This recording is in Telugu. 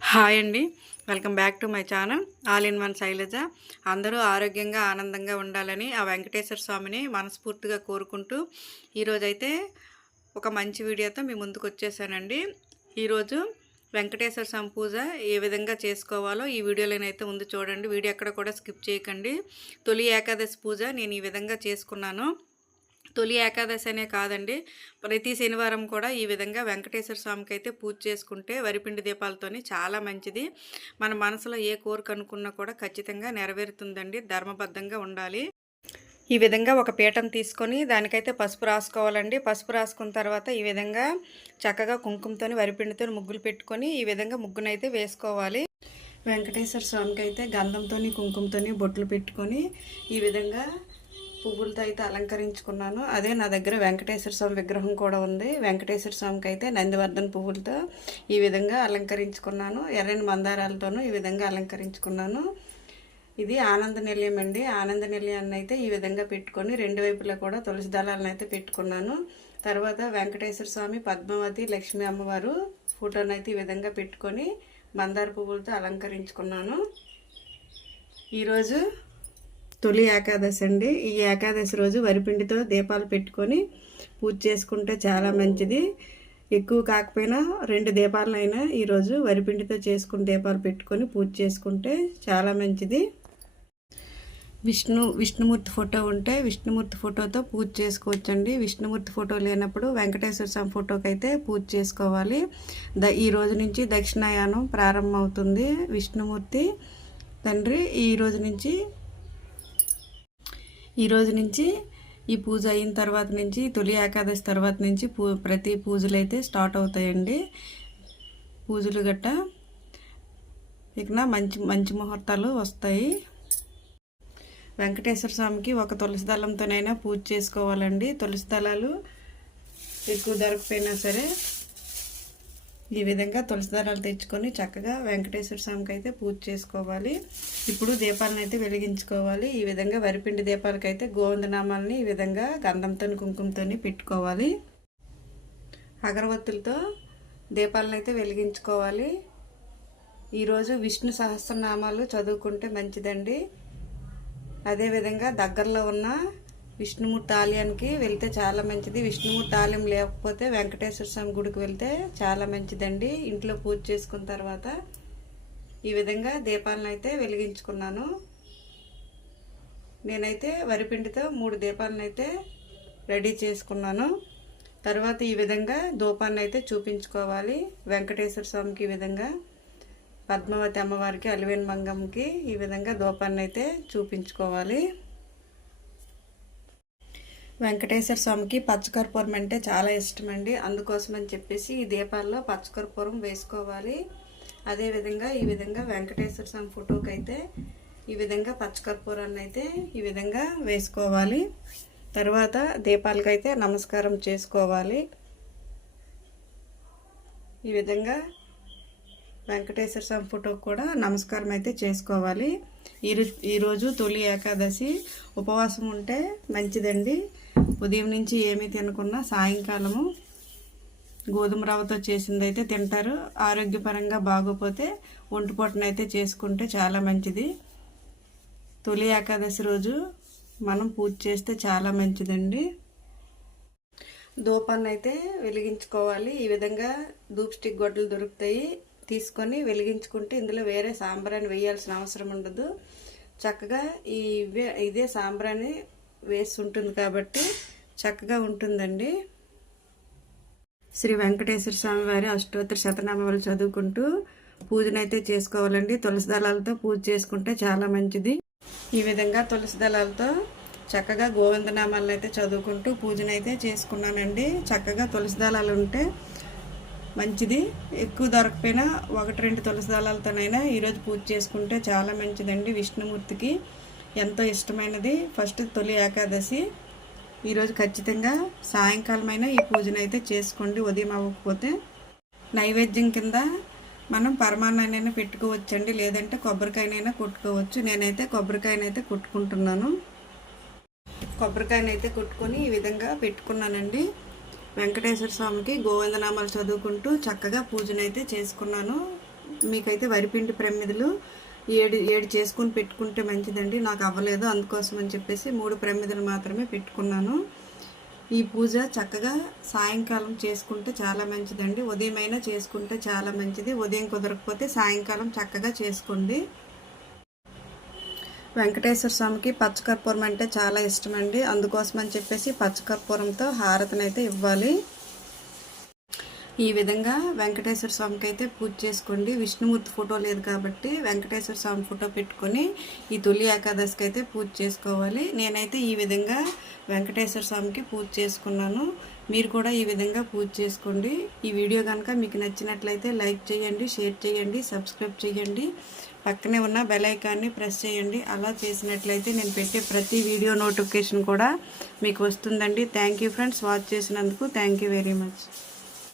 హాయ్ అండి, welcome back to my channel all in one Shailaja. అందరూ ఆరోగ్యంగా ఆనందంగా ఉండాలని ఆ వెంకటేశ్వర స్వామిని మనస్ఫూర్తిగా కోరుకుంటూ ఈరోజైతే ఒక మంచి వీడియోతో మీ ముందుకు వచ్చేసానండి. ఈరోజు వెంకటేశ్వర స్వామి పూజ ఏ విధంగా చేసుకోవాలో ఈ వీడియోలోనైతే ఉంది చూడండి. వీడియో ఎక్కడ కూడా స్కిప్ చేయకండి. తొలి ఏకాదశి పూజ నేను ఈ విధంగా చేసుకున్నాను. తొలి ఏకాదశి అనే కాదండి, ప్రతి శనివారం కూడా ఈ విధంగా వెంకటేశ్వర స్వామికి అయితే పూజ చేసుకుంటే వరిపిండి దీపాలతోని చాలా మంచిది. మన మనసులో ఏ కోరిక అనుకున్నా కూడా ఖచ్చితంగా నెరవేరుతుందండి. ధర్మబద్ధంగా ఉండాలి. ఈ విధంగా ఒక పీఠం తీసుకొని దానికైతే పసుపు రాసుకోవాలండి. పసుపు రాసుకున్న తర్వాత ఈ విధంగా చక్కగా కుంకుమతోని వరిపిండితో ముగ్గులు పెట్టుకొని ఈ విధంగా ముగ్గునైతే వేసుకోవాలి. వెంకటేశ్వర స్వామికి అయితే గంధంతోని కుంకుమతోని బొట్లు పెట్టుకొని ఈ విధంగా పువ్వులతో అయితే అలంకరించుకున్నాను. అదే నా దగ్గర వెంకటేశ్వర స్వామి విగ్రహం కూడా ఉంది. వెంకటేశ్వర స్వామికి అయితే నందివర్ధన పువ్వులతో ఈ విధంగా అలంకరించుకున్నాను. ఎర్రని మందారాలతోనూ ఈ విధంగా అలంకరించుకున్నాను. ఇది ఆనంద నిలయం అండి. ఆనంద నిలయాన్ని అయితే ఈ విధంగా పెట్టుకొని రెండు వైపులా కూడా తులసి దళాలను అయితే పెట్టుకున్నాను. తర్వాత వెంకటేశ్వర స్వామి, పద్మావతి, లక్ష్మీ అమ్మవారు ఫోటోను అయితే ఈ విధంగా పెట్టుకొని మందార పువ్వులతో అలంకరించుకున్నాను. ఈరోజు తొలి ఏకాదశి అండి. ఈ ఏకాదశి రోజు వరిపిండితో దీపాలు పెట్టుకొని పూజ చేసుకుంటే చాలా మంచిది. ఎక్కువ కాకపోయినా 2 దీపాలనైనా ఈరోజు వరిపిండితో చేసుకుని దీపాలు పెట్టుకొని పూజ చేసుకుంటే చాలా మంచిది. విష్ణుమూర్తి ఫోటో ఉంటే విష్ణుమూర్తి ఫోటోతో పూజ చేసుకోవచ్చండి. విష్ణుమూర్తి ఫోటో లేనప్పుడు వెంకటేశ్వర స్వామి ఫోటోకి అయితే పూజ చేసుకోవాలి. ఈ రోజు నుంచి దక్షిణాయానం ప్రారంభమవుతుంది. విష్ణుమూర్తి తండ్రి ఈ రోజు నుంచి ఈ పూజ అయిన తర్వాత నుంచి తొలి ఏకాదశి తర్వాత నుంచి ప్రతి పూజలు అయితే స్టార్ట్ అవుతాయండి. పూజలు గట్ట ఇక మంచి ముహూర్తాలు వస్తాయి. వెంకటేశ్వర స్వామికి ఒక తులసి దళంతోనైనా పూజ చేసుకోవాలండి. తులసి దళాలు ఎక్కువ దొరకపోయినా సరే ఈ విధంగా తులసి దళాలు తెచ్చుకొని చక్కగా వెంకటేశ్వర స్వామికి అయితే పూజ చేసుకోవాలి. ఇప్పుడు దీపాలను అయితే వెలిగించుకోవాలి. ఈ విధంగా వరిపిండి దీపాలకైతే గోవిందనామాలని ఈ విధంగా గంధంతో కుంకుమతో పెట్టుకోవాలి. అగరవత్తులతో దీపాలను అయితే వెలిగించుకోవాలి. ఈరోజు విష్ణు సహస్రనామాలు చదువుకుంటే మంచిదండి. అదేవిధంగా దగ్గరలో ఉన్న విష్ణుమూర్తి ఆలయానికి వెళ్తే చాలా మంచిది. విష్ణుమూర్తి ఆలయం లేకపోతే వెంకటేశ్వర స్వామి గుడికి వెళ్తే చాలా మంచిదండి. ఇంట్లో పూజ చేసుకున్న తర్వాత ఈ విధంగా దీపాలను అయితే వెలిగించుకున్నాను. నేనైతే వరిపిండితో 3 దీపాలను అయితే రెడీ చేసుకున్నాను. తర్వాత ఈ విధంగా ధూపాన్ని అయితే చూపించుకోవాలి. వెంకటేశ్వర స్వామికి ఈ విధంగా, పద్మావతి అమ్మవారికి, అలివేని మంగమ్మకి ఈ విధంగా ధూపాన్ని అయితే చూపించుకోవాలి. వెంకటేశ్వర స్వామికి పచ్చకర్పూరం అంటే చాలా ఇష్టమండి. అందుకోసమని చెప్పేసి ఈ దీపాల్లో పచ్చకర్పూరం వేసుకోవాలి. అదేవిధంగా ఈ విధంగా వెంకటేశ్వర స్వామి ఫోటోకి అయితే ఈ విధంగా పచ్చకర్పూరాన్ని అయితే ఈ విధంగా వేసుకోవాలి. తర్వాత దీపాలకైతే నమస్కారం చేసుకోవాలి. ఈ విధంగా వెంకటేశ్వర స్వామి ఫోటోకి కూడా నమస్కారం అయితే చేసుకోవాలి. ఈరోజు తొలి ఏకాదశి ఉపవాసం ఉంటే మంచిదండి. ఉదయం నుంచి ఏమీ తినకుండా సాయంకాలము గోధుమ రవ్వతో చేసిందైతే తింటారు. ఆరోగ్యపరంగా బాగోపోతే ఒంటిపొట్టనైతే చేసుకుంటే చాలా మంచిది. తొలి ఏకాదశి రోజు మనం పూజ చేస్తే చాలా మంచిదండి. ధూపాన్ని అయితే వెలిగించుకోవాలి. ఈ విధంగా ధూప్ స్టిక్ గొడ్డలు దొరుకుతాయి, తీసుకొని వెలిగించుకుంటే ఇందులో వేరే సాంబ్రాన్ని వేయాల్సిన అవసరం ఉండదు. చక్కగా ఇదే సాంబ్రాన్ని వేసి ఉంటుంది కాబట్టి చక్కగా ఉంటుందండి. శ్రీ వెంకటేశ్వర స్వామి వారి అష్టోత్తర శతనామాలు చదువుకుంటూ పూజనైతే చేసుకోవాలండి. తులసి దళాలతో పూజ చేసుకుంటే చాలా మంచిది. ఈ విధంగా తులసి దళాలతో చక్కగా గోవిందనామాలను అయితే చదువుకుంటూ పూజనైతే చేసుకున్నానండి. చక్కగా తులసి దళాలు ఉంటే మంచిది. ఎక్కువ దొరకపోయినా 1-2 తులసి దళాలతోనైనా ఈరోజు పూజ చేసుకుంటే చాలా మంచిదండి. విష్ణుమూర్తికి ఎంతో ఇష్టమైనది. ఫస్ట్ తొలి ఏకాదశి. ఈరోజు ఖచ్చితంగా సాయంకాలమైనా ఈ పూజనైతే చేసుకోండి. ఉదయం అవ్వకపోతే నైవేద్యం కింద మనం పరమాన్నాన్నైనా పెట్టుకోవచ్చండి, లేదంటే కొబ్బరికాయనైనా కొట్టుకోవచ్చు. నేనైతే కొబ్బరికాయనైతే కొట్టుకుంటున్నాను. కొబ్బరికాయనైతే కొట్టుకొని ఈ విధంగా పెట్టుకున్నానండి. వెంకటేశ్వర స్వామికి గోవిందనామాలు చదువుకుంటూ చక్కగా పూజనైతే చేసుకున్నాను. మీకైతే వరిపిండి ప్రమిదలు 7 చేసుకొని పెట్టుకుంటే మంచిదండి. నాకు అవ్వలేదు, అందుకోసం అని చెప్పేసి 3 ప్రమిదలు మాత్రమే పెట్టుకున్నాను. ఈ పూజ చక్కగా సాయంకాలం చేసుకుంటే చాలా మంచిదండి. ఉదయమైనా చేసుకుంటే చాలా మంచిది. ఉదయం కుదరకపోతే సాయంకాలం చక్కగా చేసుకోండి. వెంకటేశ్వర స్వామికి పచ్చకర్పూరం అంటే చాలా ఇష్టమండి. అందుకోసం అని చెప్పేసి పచ్చకర్పూరంతో హారతినైతే ఇవ్వాలి. ఈ విధంగా వెంకటేశ్వర స్వామికి అయితే పూజ చేసుకోండి. విష్ణుమూర్తి ఫోటో లేదు కాబట్టి వెంకటేశ్వర స్వామి ఫోటో పెట్టుకొని ఈ తొలి ఏకాదశికి అయితే పూజ చేసుకోవాలి. నేనైతే ఈ విధంగా వెంకటేశ్వర స్వామికి పూజ చేసుకున్నాను. మీరు కూడా ఈ విధంగా పూజ చేసుకోండి. ఈ వీడియో కనుక మీకు నచ్చినట్లయితే లైక్ చేయండి, షేర్ చేయండి, సబ్స్క్రైబ్ చేయండి. పక్కనే ఉన్న బెల్ ఐకాన్ని ప్రెస్ చేయండి. అలా చేసినట్లయితే నేను పెట్టే ప్రతి వీడియో నోటిఫికేషన్ కూడా మీకు వస్తుందండి. థ్యాంక్ యూ ఫ్రెండ్స్, వాచ్ చేసినందుకు థ్యాంక్ యూ వెరీ మచ్.